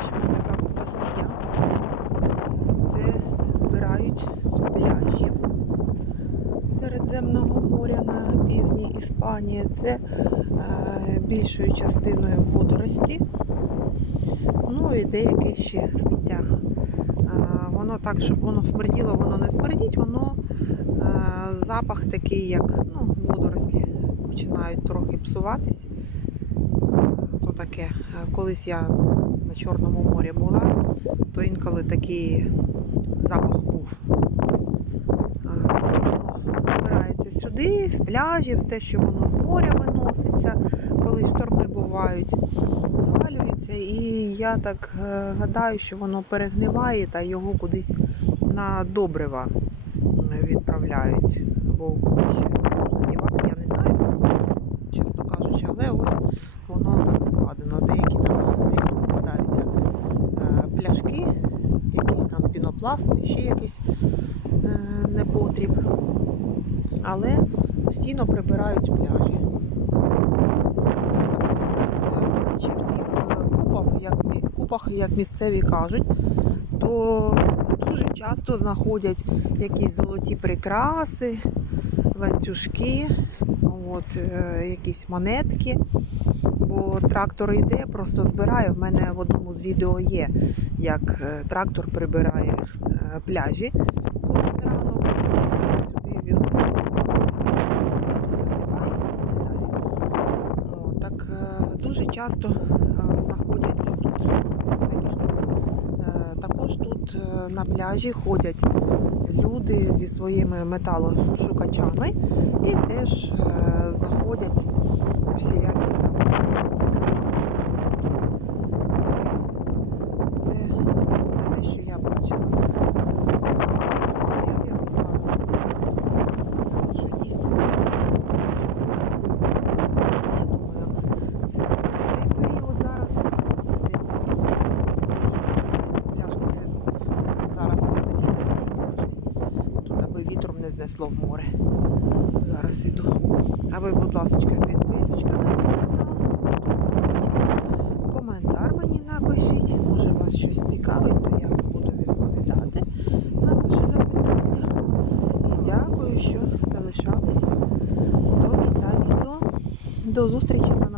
бачимо така купа. Це збирають з пляжів Середземного моря на півдні Іспанії. Це е, більшою частиною водорості. Ну і деяке ще сміття. Е, воно так, щоб воно смерділо, воно не смердіть, воно е, запах такий, як ну, водорослі починають трохи псуватись. То таке. Колись я на Чорному морі була, то інколи такий запах був. Збирається сюди, з пляжів, те, що воно з моря виноситься, коли шторми бувають, звалюється. І я так е, гадаю, що воно перегниває та його кудись на добрива відправляють. Бо ще це можна дівати, я не знаю, чесно кажучи, але ось воно так складено. Деякі там, звісно, попадаються е, пляшки, якісь пінопласти, ще якийсь е, непотріб. Але постійно прибирають пляжі. Так складають. Цих е, купах, як, купах, як місцеві кажуть, то дуже часто знаходять якісь золоті прикраси, ланцюжки, от, е, якісь монетки. Бо трактор йде, просто збирає. В мене в одному з відео є, як е, трактор прибирає е, пляжі кожен ранок. Сюди він засипає і так далі. Так дуже часто знаходяться тут ну, всякі штуки. Е, Також е, на пляжі ходять люди зі своїми металошукачами і теж е, знаходять всілякі там прикраси, Це, це те, що я бачила. Знайомі розказували, що дійсно щось. Я думаю, це цей період зараз, це десь коли вже починається пляжний сезон. Зараз він такий не дуже пляжний. Тут знесло в море. Зараз іду. А ви, будь ласка, підписочка на мій канал, коментар мені напишіть. Може вас щось цікавить, то я вам буду відповідати на ваші запитання. І дякую, що залишались до кінця відео. До зустрічі на